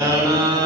ਜਨ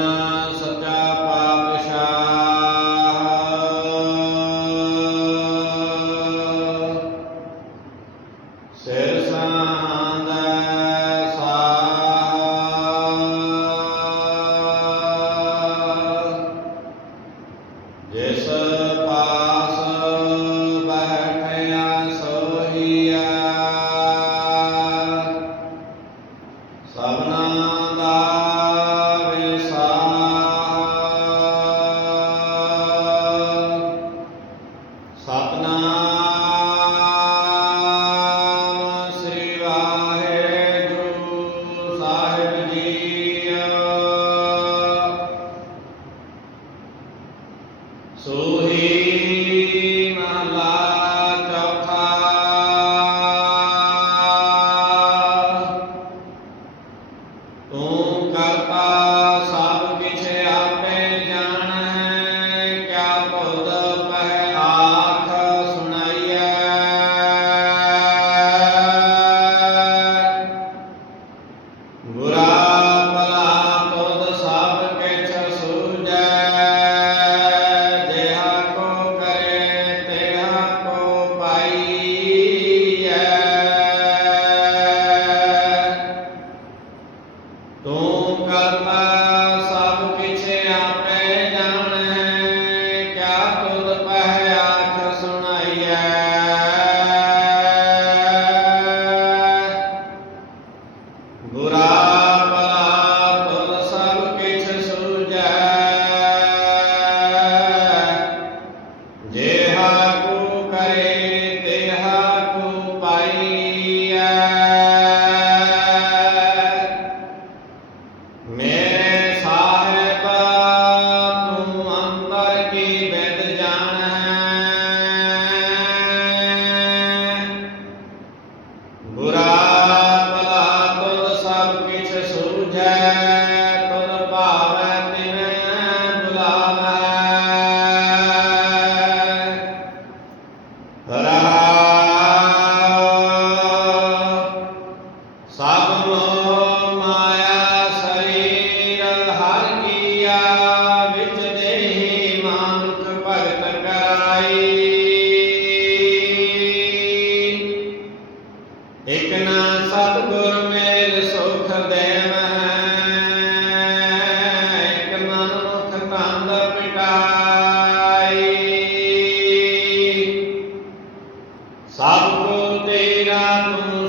तेरा तुम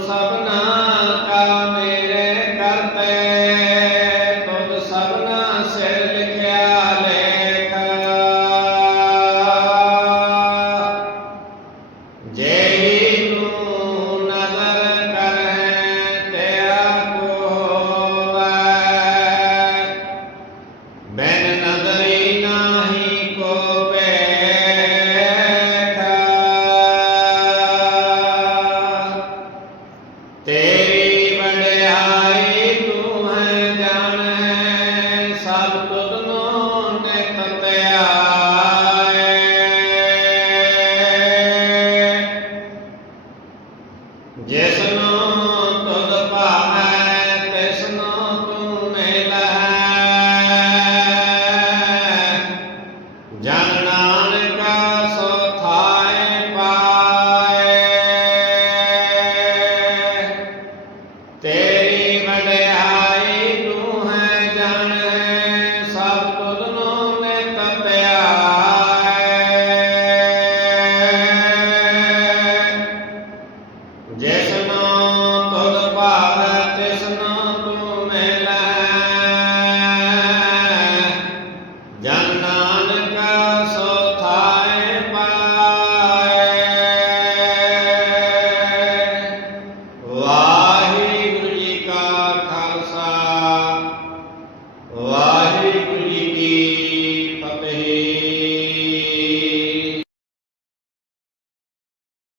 Wow.